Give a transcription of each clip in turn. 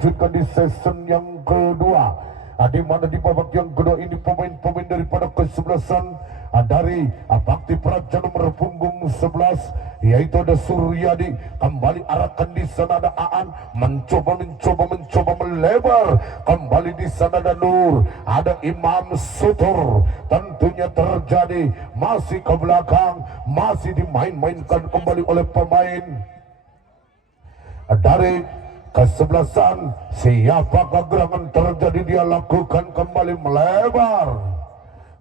Lanjutkan di season yang kedua, di mana di babak yang kedua ini pemain-pemain daripada kesebelasan dari Bakti Praja nomor punggung 11, yaitu ada Suryadi. Kembali arahkan di sana ada Aan, mencoba melebar. Kembali di sana ada Nur, ada Imam Sutur. Tentunya terjadi masih ke belakang, masih dimain-mainkan kembali oleh pemain dari kesebelasan. Siapakah gerangan terjadi? Dia lakukan kembali melebar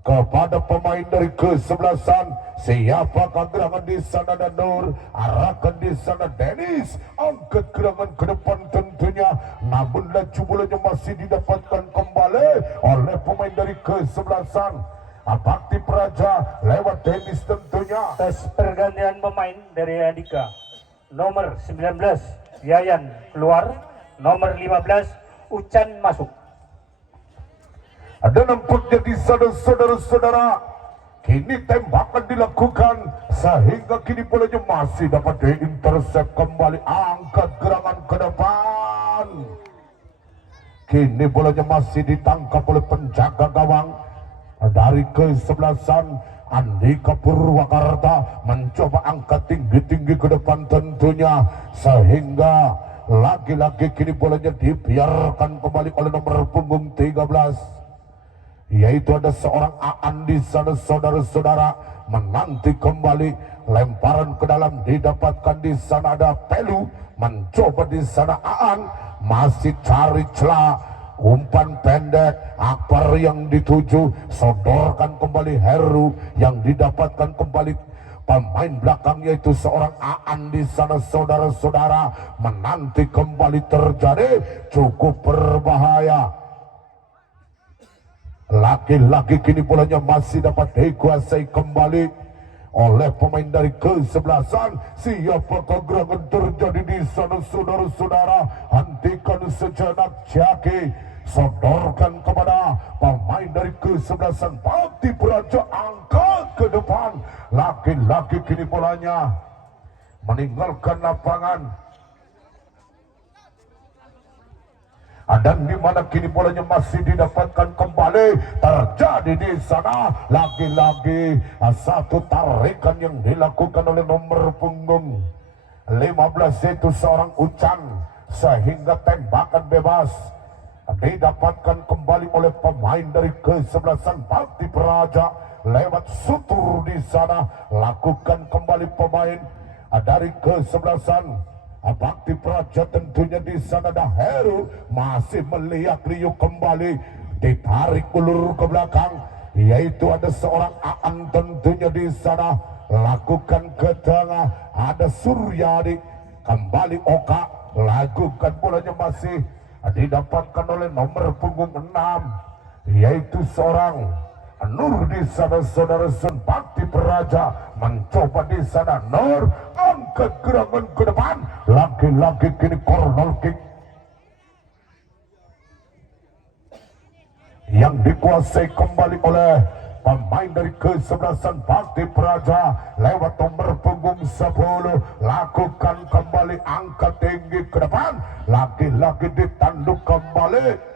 kepada pemain dari kesebelasan. Siapakah gerangan di sana? Dan Nur arahkan di sana Dennis, angkat gerangan ke depan tentunya, namun laju bolanya masih didapatkan kembali oleh pemain dari kesebelasan Bakti Praja lewat Dennis tentunya. Tes pergantian pemain dari Andika, nomor 19 Yayan keluar, nomor 15 Ucan masuk. Ada nampaknya di sana saudara-saudara, kini tembakan dilakukan sehingga kini bolanya masih dapat diintercept kembali, angkat gerangan ke depan. Kini bolanya masih ditangkap oleh penjaga gawang dari kesebelasan Andika Purwakarta, mencoba angkat tinggi-tinggi ke depan tentunya, sehingga lagi-lagi kini bolanya dibiarkan kembali oleh nomor punggung 13, yaitu ada seorang Aan di sana saudara-saudara, menanti kembali lemparan ke dalam didapatkan di sana ada Pelu, mencoba di sana Aan masih cari celah. Umpan pendek Akbar yang dituju, sodorkan kembali Heru yang didapatkan kembali pemain belakang, yaitu seorang Aan di sana saudara-saudara, menanti kembali terjadi cukup berbahaya. Lagi-lagi kini bolanya masih dapat dikuasai kembali oleh pemain dari kesebelasan. Siapakah gerangan terjadi di sana saudara-saudara? Hentikan sejenak Jaki, sodorkan kepada pemain dari kesebelasan Bakti Praja, angkat ke depan. Lagi-lagi kini bolanya meninggalkan lapangan, dan di mana kini bolanya masih didapatkan kembali. Terjadi di sana lagi-lagi satu tarikan yang dilakukan oleh nomor punggung 15, yaitu seorang Ucan, sehingga tembakan bebas didapatkan kembali oleh pemain dari kesebelasan Bakti Praja lewat Sutur di sana. Lakukan kembali pemain dari kesebelasan Bakti Praja tentunya di sana ada Heru, masih melihat-liuk kembali, ditarik ulur ke belakang, yaitu ada seorang Aan tentunya di sana. Lakukan ke tengah, ada Suryadi, kembali Oka, lakukan bolanya masih didapatkan oleh nomor punggung 6, yaitu seorang Nur di sana saudara-saudara. Bakti Praja mencoba di sana, Nur angkat gerangan ke depan. Lagi-lagi kini corner kick yang dikuasai kembali oleh pemain dari kesebelasan Bakti Praja lewat nomor punggung 10. Lakukan kembali, angkat tinggi ke depan, lagi-lagi ditanduk kembali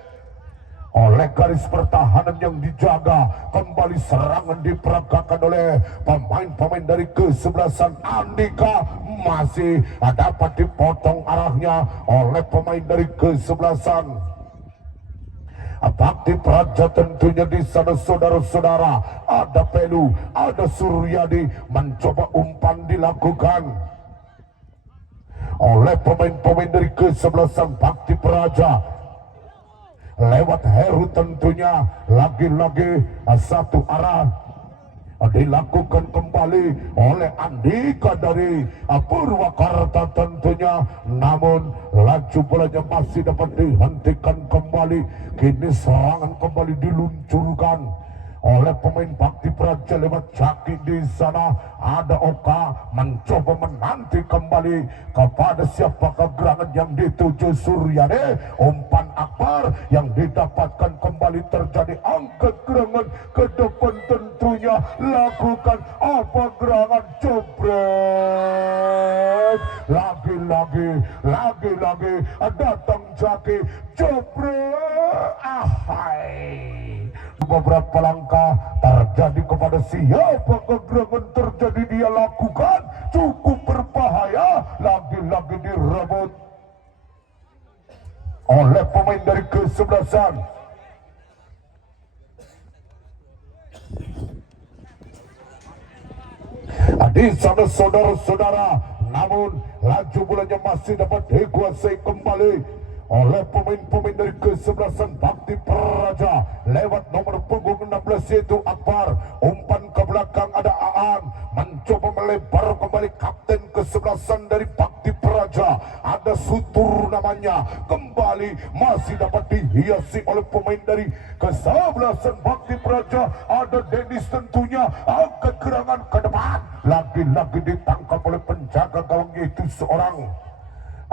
oleh garis pertahanan yang dijaga. Kembali serangan diperagakan oleh pemain-pemain dari kesebelasan Andika, masih dapat dipotong arahnya oleh pemain dari kesebelasan Bakti Praja tentunya di sana saudara-saudara. Ada Pelu, ada Suryadi, mencoba umpan dilakukan oleh pemain-pemain dari kesebelasan Bakti Praja lewat Heru tentunya. Lagi-lagi satu arah dilakukan kembali oleh Andika dari Purwakarta tentunya, namun laju bolanya masih dapat dihentikan kembali. Kini serangan kembali diluncurkan oleh pemain Bakti Praja lewat Jaki di sana. Ada Oka mencoba menanti kembali kepada siapakah gerangan yang dituju Suryadi. Umpan Akbar yang didapatkan kembali, terjadi angkat gerangan ke depan tentunya. Lakukan apa gerangan jebret. Lagi-lagi datang Jaki, Jopro ahai. Beberapa langkah terjadi kepada siapa kegerangan terjadi dia lakukan cukup berbahaya, lagi-lagi direbut oleh pemain dari kesebelasan. Di sana saudara-saudara, namun laju bolanya masih dapat dikuasai kembali oleh pemain-pemain dari kesebelasan Bakti Praja lewat nomor punggung 16 yaitu Akbar. Umpan ke belakang ada Aan, mencoba melebar kembali kapten kesebelasan dari Bakti Praja, ada Sutur namanya, kembali masih dapat dihiasi oleh pemain dari kesebelasan Bakti Praja, ada Dennis tentunya, angkat gerangan ke depan, lagi-lagi ditangkap oleh penjaga gawang yaitu seorang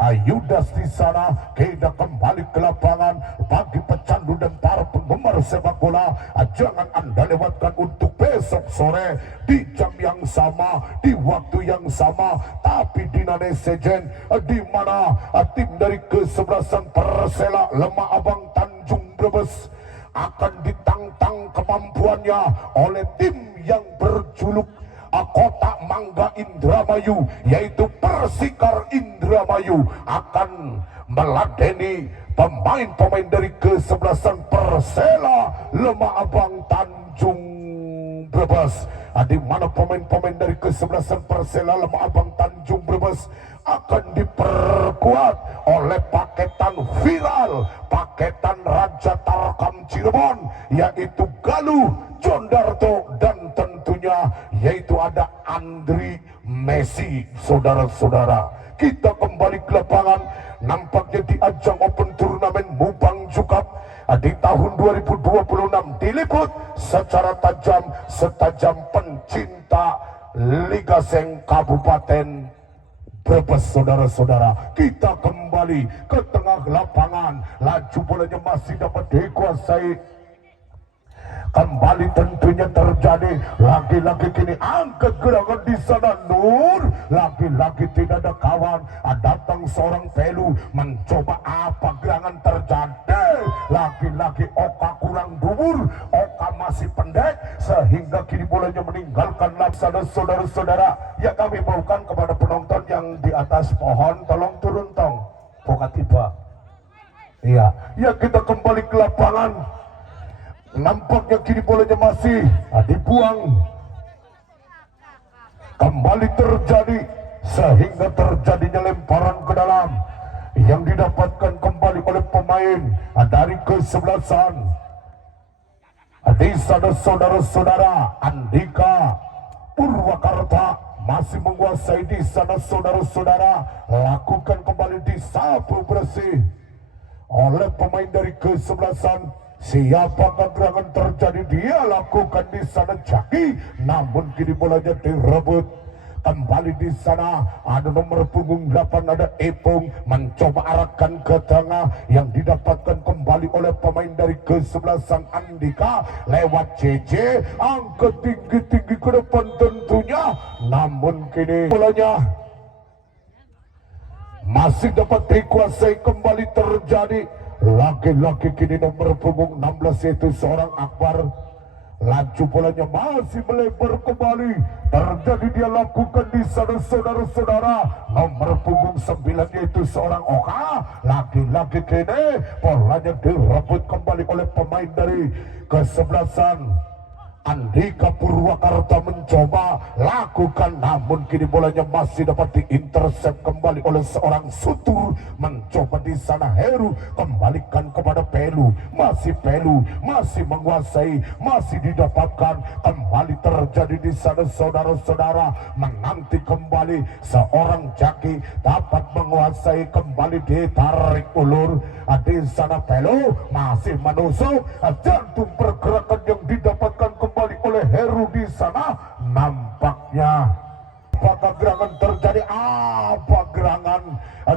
Ayudas di sana. Kita kembali ke lapangan bagi pecandu dan para penggemar sepak bola. Jangan Anda lewatkan untuk besok sore di jam yang sama, di waktu yang sama, tapi di Nane Sejen, di mana tim dari kesebelasan Persela Lemah Abang Tanjung Brebes akan ditantang kemampuannya oleh tim yang berjuluk Kota Mangga Indramayu, yaitu Persikar Indramayu, akan meladeni pemain-pemain dari kesebelasan Persela Lemah Abang Tanjung Brebes, di mana pemain-pemain dari kesebelasan Persela Lemah Abang Tanjung Brebes akan diperkuat oleh paketan viral, paketan Raja Tarkam Cirebon, yaitu Galuh, Jondarto, dan tentunya yaitu ada Andri Messi. Saudara-saudara, kita kembali ke lapangan. Nampaknya di ajang Open Turnamen Mubang Cup di tahun 2026 diliput secara tajam setajam pencinta Liga Seng Kabupaten Brebes. Saudara-saudara, kita kembali ke tengah lapangan, laju bolanya masih dapat dikuasai. Kembali tentunya terjadi lagi-lagi kini angkat gerangan di sana Nur, lagi-lagi tidak ada kawan, datang seorang Pelu mencoba apa gerangan terjadi, lagi-lagi Oka kurang dubur, Oka masih pendek sehingga kini bolanya meninggalkan laksana. Saudara-saudara, ya kami baukan kepada penonton yang di atas pohon, tolong turun tong Oka tiba. Iya, ya kita kembali ke lapangan. Nampaknya kini bolanya masih dibuang. Kembali terjadi sehingga terjadinya lemparan ke dalam yang didapatkan kembali oleh pemain dari kesebelasan. Di sana saudara-saudara, Andika Purwakarta masih menguasai di sana. Saudara-saudara, lakukan kembali disapu bersih oleh pemain dari kesebelasan. Siapakah gerangan terjadi, dia lakukan di sana Jaki, namun kini bolanya direbut kembali. Di sana ada nomor punggung 8 ada Epung, mencoba arahkan ke tengah yang didapatkan kembali oleh pemain dari kesebelasan Andika lewat CC, angkat tinggi-tinggi ke depan tentunya, namun kini bolanya masih dapat dikuasai. Kembali terjadi lagi-lagi kini nomor punggung 16 yaitu seorang Akbar, laju bolanya masih melebar kembali, terjadi dia lakukan di sana. Saudara-saudara, nomor punggung 9 yaitu seorang Oka, lagi-lagi kini bolanya direbut kembali oleh pemain dari kesebelasan Andika Purwakarta, mencoba lakukan, namun kini bolanya masih dapat diintersep kembali oleh seorang Sutur, mencoba di sana Heru, kembalikan kepada Pelu, masih Pelu masih menguasai, masih didapatkan, kembali terjadi di sana. Saudara-saudara, menanti kembali seorang Jaki dapat menguasai, kembali ditarik ulur di sana. Pelu masih menusuk, jantung pergerakan yang didapatkan kembali oleh Heru di sana. Nampaknya apakah gerangan terjadi, apa gerangan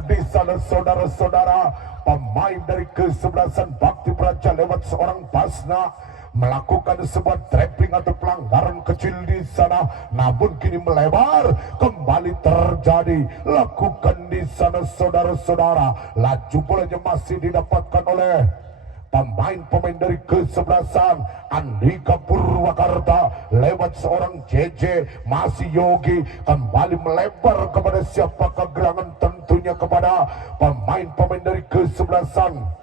di sana. Saudara-saudara, pemain dari kesebelasan Bakti Praja lewat seorang Basna melakukan sebuah trapping atau pelanggaran kecil di sana, namun kini melebar kembali terjadi. Lakukan di sana saudara-saudara, laju bolanya masih didapatkan oleh pemain-pemain dari kesebelasan Andika Purwakarta lewat seorang JJ. Masih Yogi kembali melebar kepada siapakah gerangan, tentunya kepada pemain-pemain dari kesebelasan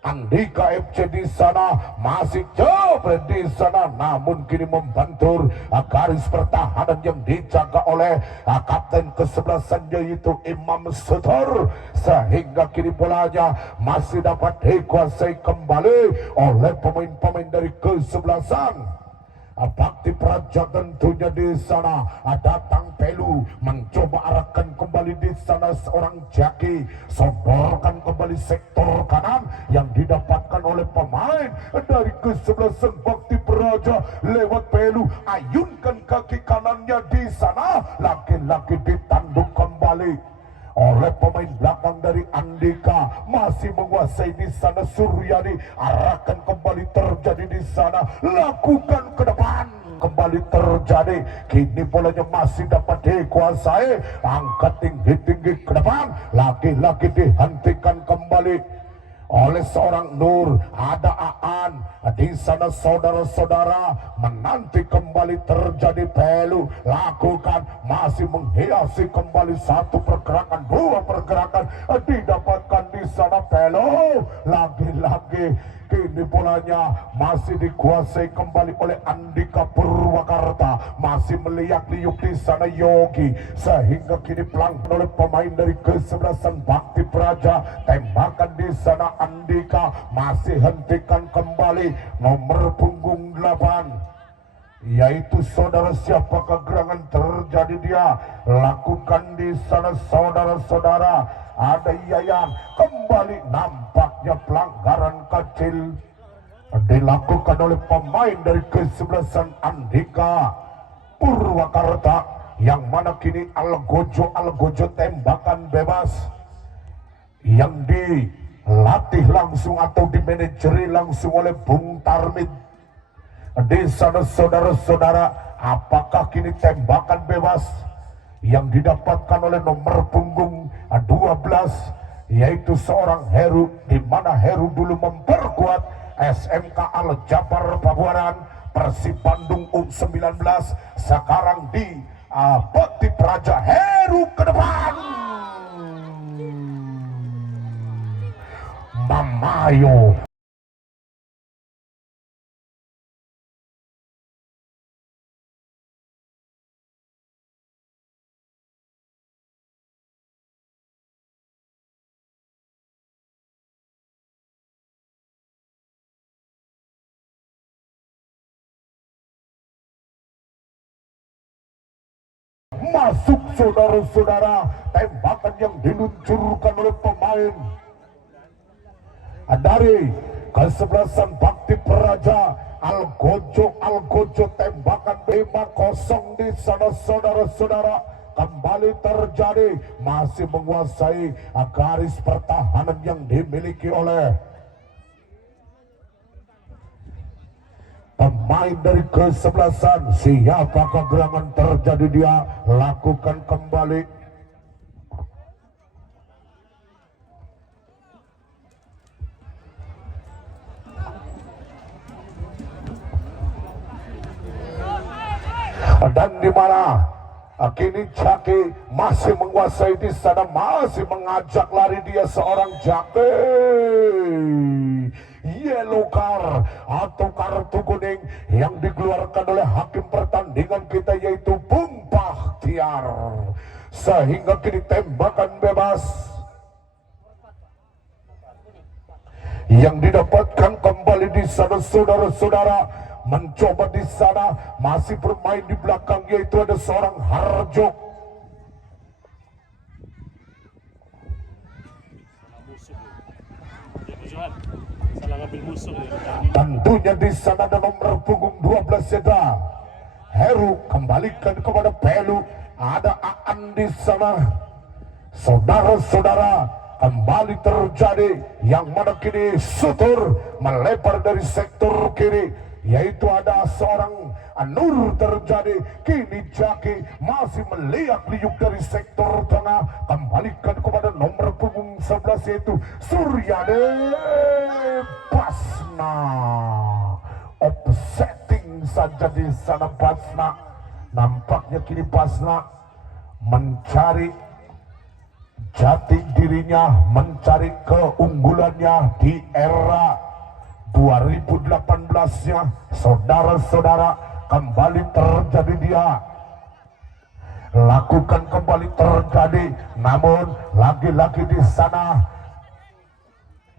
Andika FC di sana. Masih coba di sana, namun kini membantur garis pertahanan yang dijaga oleh kapten kesebelasan yaitu Imam Setor, sehingga kini bolanya masih dapat dikuasai kembali oleh pemain-pemain dari kesebelasan Bakti Praja. Tentunya di sana datang Pelu mencoba arahkan kembali di sana seorang Jaki, sodorkan kembali sektor kanan yang didapatkan oleh pemain dari kesebelasan Bakti Praja lewat Pelu, ayunkan kaki kanannya di sana, lagi-lagi ditanduk kembali oleh pemain belakang dari Andika. Masih menguasai di sana Suryadi, arahkan kembali terjadi di sana, lakukan ke depan kembali terjadi. Kini bolanya masih dapat dikuasai, angkat tinggi-tinggi ke depan, lagi-lagi dihentikan kembali oleh seorang Nur. Ada Aan di sana saudara-saudara, menanti kembali terjadi Pelu, lakukan, masih menghiasi kembali satu pergerakan, dua pergerakan didapatkan di sana Pelu, lagi-lagi kini bolanya masih dikuasai kembali oleh Andika Purwakarta. Masih meliak-liuk di sana Yogi, sehingga kini pelanggan oleh pemain dari kesebelasan Bakti Praja. Tembakan di sana Andika, masih hentikan kembali nomor punggung 8, yaitu saudara siapakah gerangan terjadi dia, lakukan di sana saudara-saudara. Ada Yayan, kembali nampaknya pelanggaran kecil dilakukan oleh pemain dari kesebelasan Andika Purwakarta, yang mana kini Algojo tembakan bebas yang dilatih langsung atau dimanajeri langsung oleh Bung Tarmit di sana saudara-saudara. Apakah kini tembakan bebas yang didapatkan oleh nomor punggung 12, yaitu seorang Heru, di mana Heru dulu memperkuat SMK Al Jabar Pabuaran, Persib Bandung U19, sekarang di Bakti Praja. Heru ke depan, Mamayo masuk saudara-saudara. Tembakan yang diluncurkan oleh pemain dari kesebelasan Bakti Praja Algojo, tembakan 5-0 di sana saudara-saudara. Kembali terjadi, masih menguasai garis pertahanan yang dimiliki oleh pemain dari kesebelasan. Siapakah gerangan terjadi dia, lakukan kembali. Dan di mana kini Jaki masih menguasai di sana, masih mengajak lari dia seorang Jaki. Yellow card atau kartu kuning yang dikeluarkan oleh hakim pertandingan kita, yaitu Bung Bahtiar, sehingga kini tembakan bebas yang didapatkan kembali di sana saudara-saudara. Mencoba di sana, masih bermain di belakang, yaitu ada seorang Harjo. Tentunya di sana ada nomor punggung 12 Seda. Heru kembalikan kepada Pelu. Ada Aan di sana. Saudara-saudara, kembali terjadi yang mana kini Sutur melebar dari sektor kiri. yaitu ada seorang Nur terjadi. Kini Jaki masih meliak-liuk dari sektor tengah, kembalikan kepada nomor punggung 11 yaitu Suryade Basna. Offsetting saja di sana Basna. Nampaknya kini Basna mencari jati dirinya, mencari keunggulannya di era 2018-nya. Saudara-saudara, kembali terjadi dia. Lakukan kembali terjadi, namun lagi-lagi di sana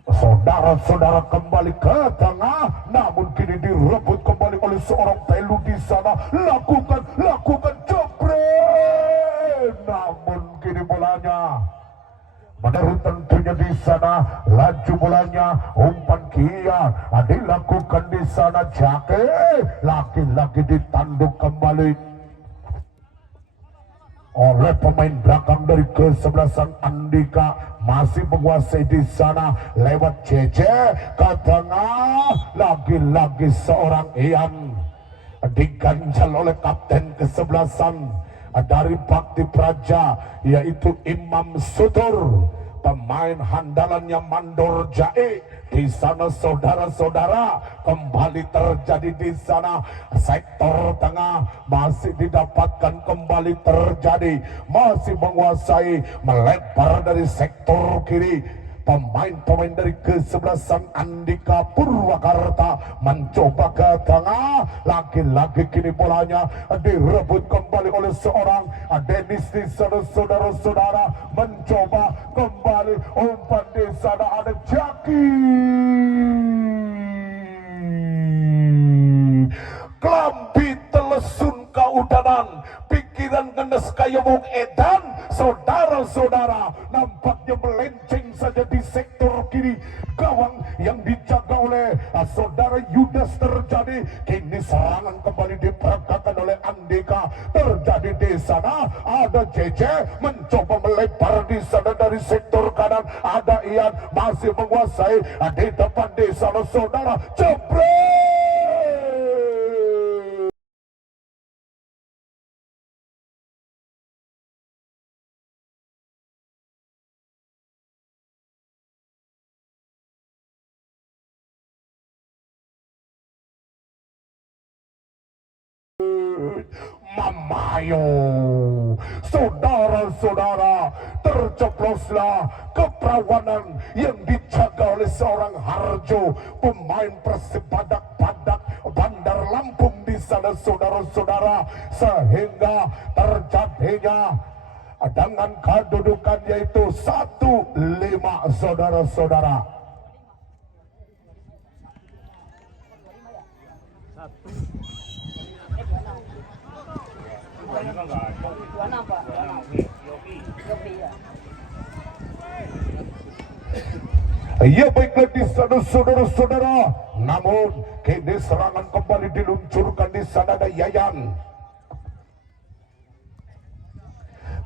saudara-saudara kembali ke tengah, namun kini direbut kembali oleh seorang pelu di sana. Lakukan jebret, namun kini bolanya menaruh tentunya di sana. Laju bolanya, umpan Kia dilakukan di sana. Jake lagi-lagi ditanduk kembali oleh pemain belakang dari kesebelasan Andika. Masih menguasai di sana lewat JJ ke tengah. Lagi-lagi seorang Ian diganjal oleh kapten kesebelasan dari Bakti Praja yaitu Imam Sutur. Pemain handalannya Mandor Jae di sana. Saudara-saudara, kembali terjadi di sana. Sektor tengah masih didapatkan kembali terjadi, masih menguasai, melebar dari sektor kiri. Pemain-pemain dari kesebelasan Andika Purwakarta mencoba ke tengah. Lagi-lagi kini bolanya direbut kembali oleh seorang Dennis di sana. Saudara-saudara, mencoba kembali umpan di sana. Ada Jaki Klambi telesun kaudanan, pikiran ngenes kaya wong edan. Saudara-saudara, nampaknya melenceng saja di sektor kiri. Gawang yang dijaga oleh saudara Yudas terjadi. Kini serangan kembali diperagakan oleh Andika. Terjadi di sana, ada JJ mencoba melebar di sana dari sektor kanan. Ada Ian masih menguasai di depan di sana. Saudara, jebret. Mamayo, saudara-saudara, tercoploslah keperawanan yang dijaga oleh seorang Harjo, pemain Persib Badak Bandar Lampung di sana. Saudara-saudara, sehingga terjadinya dengan kedudukan yaitu 1-5. Saudara-saudara, ya baiklah di sana saudara-saudara. Namun kini serangan kembali diluncurkan di sana. Ada Yayan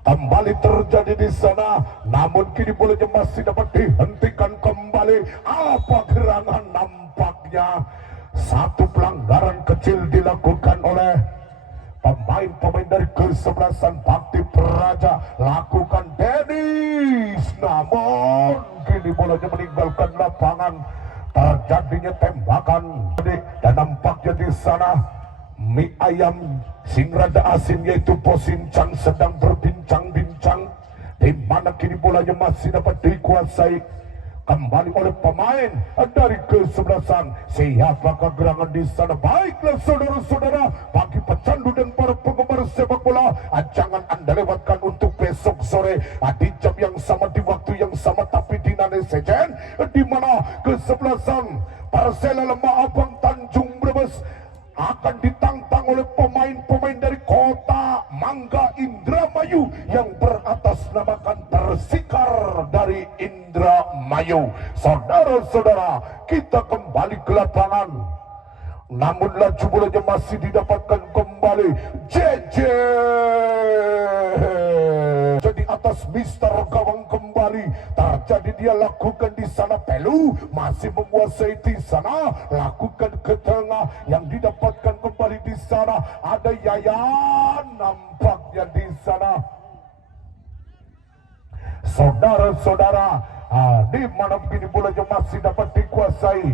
kembali terjadi di sana, namun kini bolanya masih dapat dihentikan kembali. Apa gerangan? Nampaknya satu pelanggaran kecil dilakukan oleh pemain-pemain dari kesebelasan Bakti Praja. Lakukan Dennis, namun kini bolanya meninggalkan lapangan. Terjadinya tembakan dan nampaknya di sana mie ayam sing rada asin yaitu Posincang sedang berbincang-bincang, di mana kini bolanya masih dapat dikuasai kembali oleh pemain dari kesebelasan. Siapakah gerangan di sana? Baiklah saudara-saudara, bagi pecandu dan para penggemar sepak bola, jangan anda lewatkan untuk besok sore di jam yang sama, di waktu yang sama, tapi di Nane Sejen, di mana kesebelasan Persela Lembah Abang Tanjung Brebes akan ditantang oleh pemain-pemain dari kota Mangga Indramayu yang beratasnamakan Persikar dari Indramayu. Saudara-saudara, kita kembali ke lapangan, namun laju bolanya masih didapatkan kembali JJ. Jadi atas Mister Gawang kembali. Terjadi dia lakukan di sana Pelu masih menguasai di sana, lakukan ke tengah yang didapatkan kembali di sana ada Yayan nampaknya di sana. Saudara-saudara, di mana begini bolanya masih dapat dikuasai.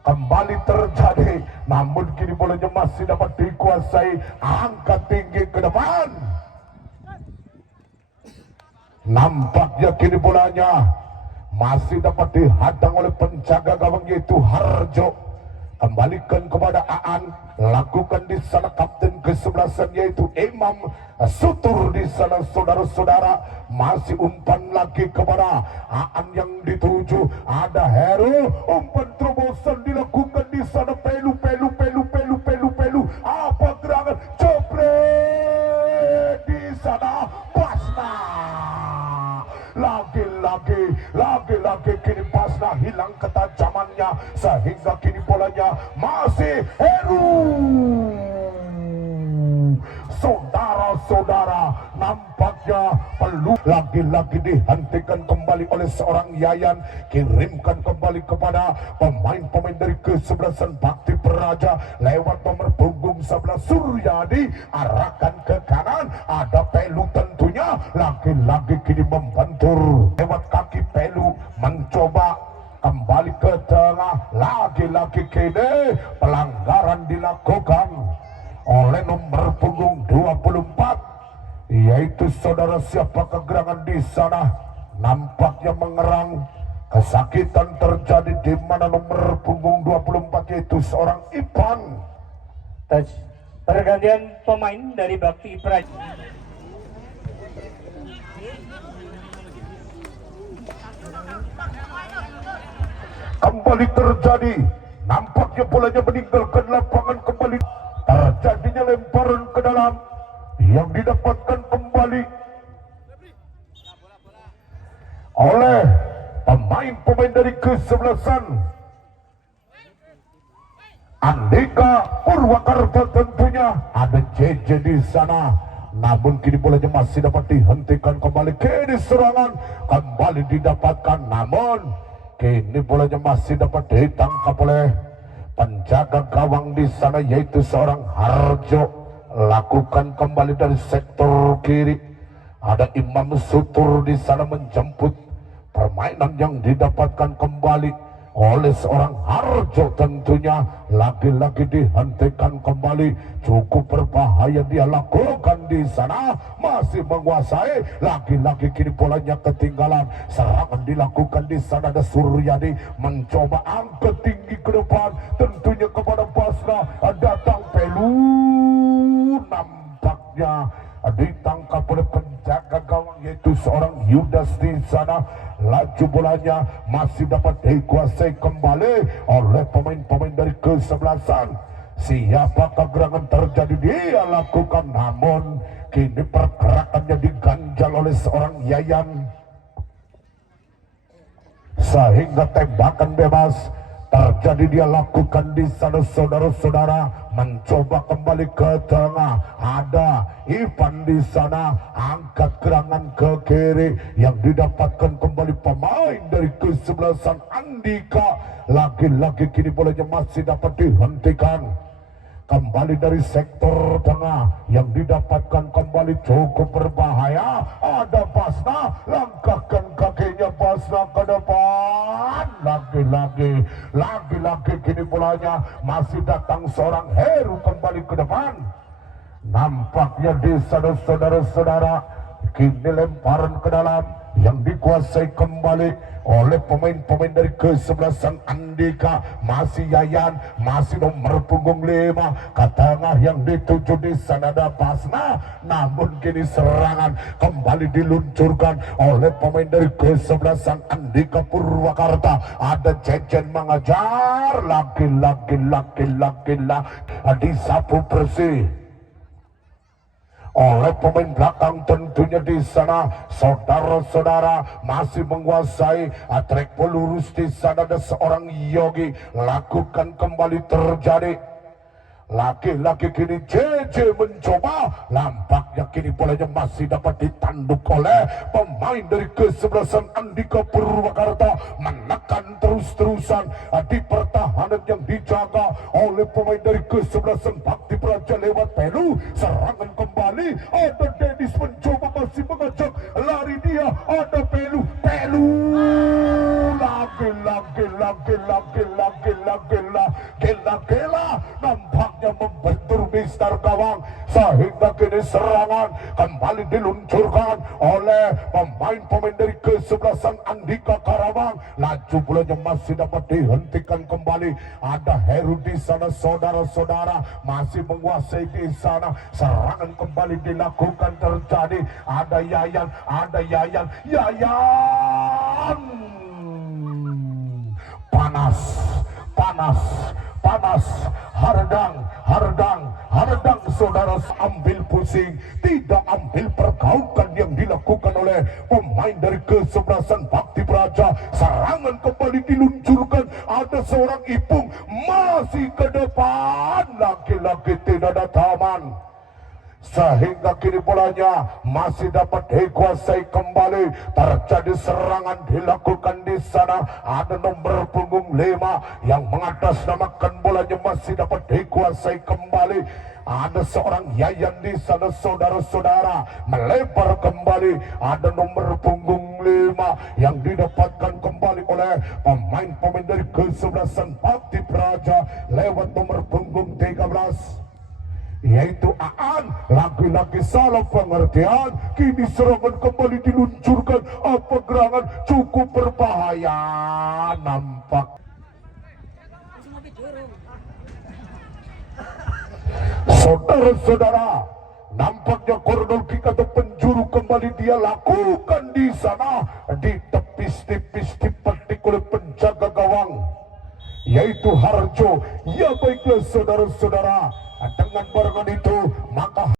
Kembali terjadi, namun kini bolanya masih dapat dikuasai. Angkat tinggi ke depan. Nampaknya kini bolanya masih dapat dihadang oleh penjaga gawang yaitu Harjo. Kembalikan kepada Aan, lakukan di sana kapten ke-11 yaitu Imam Sutur di sana. Saudara-saudara, masih umpan lagi kepada Aan yang dituju, ada Heru, umpan terobosan dilakukan di sana. Pelu apa gerangan jebret di sana. Pasna lagi kini Pasna hilang ketajamannya sehingga kini bolanya masih Heru. Saudara-saudara, nampaknya perlu lagi-lagi dihentikan kembali oleh seorang Yayan. Kirimkan kembali kepada pemain-pemain dari ke-11 Bakti Peraja lewat nomor punggung 11 Suryadi, arahkan ke kanan, ada Pelu tentunya, lagi-lagi kini membantur lewat kaki Pelu mencoba kembali ke tengah, lagi-lagi kini pelanggaran dilakukan oleh nomor punggung 24 yaitu saudara siapa kegerangan di sana. Nampaknya mengerang, kesakitan terjadi di mana nomor punggung 24 yaitu seorang Ipan. Touch. Pergantian pemain dari Bakti Peraja. Kembali terjadi, nampaknya bolanya meninggalkan lapangan. Kembali terjadinya lemparan ke dalam yang didapatkan kembali oleh pemain-pemain dari ke-11 Andika Purwakarta. Tentunya ada JJ di sana, namun kini bolanya masih dapat dihentikan kembali. Kini serangan kembali didapatkan, namun kini bolanya masih dapat ditangkap oleh penjaga gawang di sana yaitu seorang Harjo. Lakukan kembali dari sektor kiri, ada Imam Sutur di sana menjemput permainan yang didapatkan kembali oleh seorang Harjo. Tentunya lagi-lagi dihentikan kembali, cukup berbahaya dia lakukan di sana, masih menguasai, lagi-lagi kini bolanya ketinggalan. Serangan dilakukan di sana, ada Suryadi mencoba angkat tinggi ke depan, tentunya kepada Basra, datang Pelu, nampaknya ditangkap oleh penjaga gawang yaitu seorang Yudas di sana. Laju bolanya masih dapat dikuasai kembali oleh pemain-pemain dari ke-11. Siapa kegerangan terjadi dia lakukan, namun kini pergerakannya diganjal oleh seorang Yayan sehingga tembakan bebas terjadi dia lakukan di sana. Saudara-saudara, mencoba kembali ke tengah, ada Ivan di sana, angkat gerangan ke kiri yang didapatkan kembali pemain dari ke-11 Andika. Lagi-lagi kini bolanya masih dapat dihentikan kembali dari sektor tengah yang didapatkan kembali cukup berbahaya. Ada Basna, langkahkan kakinya Basna ke depan. Lagi-lagi kini bolanya masih datang seorang Heru kembali ke depan. Nampaknya di sana saudara-saudara, kini lemparan ke dalam yang dikuasai kembali oleh pemain-pemain dari ke-11 Andika. Masih Yayan, masih nomor punggung 5 ke tengah yang dituju di sana ada Basna, namun kini serangan kembali diluncurkan oleh pemain dari ke-11 Andika Purwakarta. Ada Cecen mengajar, lagi-lagi disapu bersih oleh pemain belakang tentunya di sana. Saudara-saudara, masih menguasai trek pelurus di sana ada seorang Yogi, lakukan kembali terjadi, Laki-laki kini JJ mencoba, nampaknya kini bolanya masih dapat ditanduk oleh pemain dari kesebelasan Andika Purwakarta, menekan terus-terusan di pertahanan yang dijaga oleh pemain dari kesebelasan Bakti Praja lewat Pelu. Serangan kembali, ada Dennis mencoba masih mengajak lari dia, ada Pelu gila nampaknya membentur Mister Gawang, sehingga kini serangan kembali diluncurkan oleh pemain-pemain dari kesebelasan Andika Karawang. Laju bolanya masih dapat dihentikan kembali, ada Heru di sana, saudara-saudara masih menguasai di sana. Serangan kembali dilakukan, terjadi, ada Yayan panas, hardang saudara, ambil pusing, tidak ambil pergaukan yang dilakukan oleh pemain dari kesebelasan Bakti Praja. Serangan kembali diluncurkan, ada seorang Ipung masih ke depan, laki-laki tidak ada taman, sehingga kini bolanya masih dapat dikuasai kembali. Terjadi serangan dilakukan di sana, ada nomor punggung 5 yang mengatasnamakan bolanya masih dapat dikuasai kembali. Ada seorang Yayan di sana, saudara-saudara, melebar kembali, ada nomor punggung 5 yang didapatkan kembali oleh pemain-pemain dari kesebelasan Bakti Praja lewat nomor punggung 13, yaitu Aan. Lagi-lagi salah pengertian, kini serangan kembali diluncurkan, apa gerangan cukup berbahaya nampak. Saudara-saudara, nampaknya koridor kick atau penjuru kembali dia lakukan di sana, ditepis-tipis dipetik oleh penjaga gawang yaitu Harjo. Ya baiklah saudara-saudara, dengan barengan itu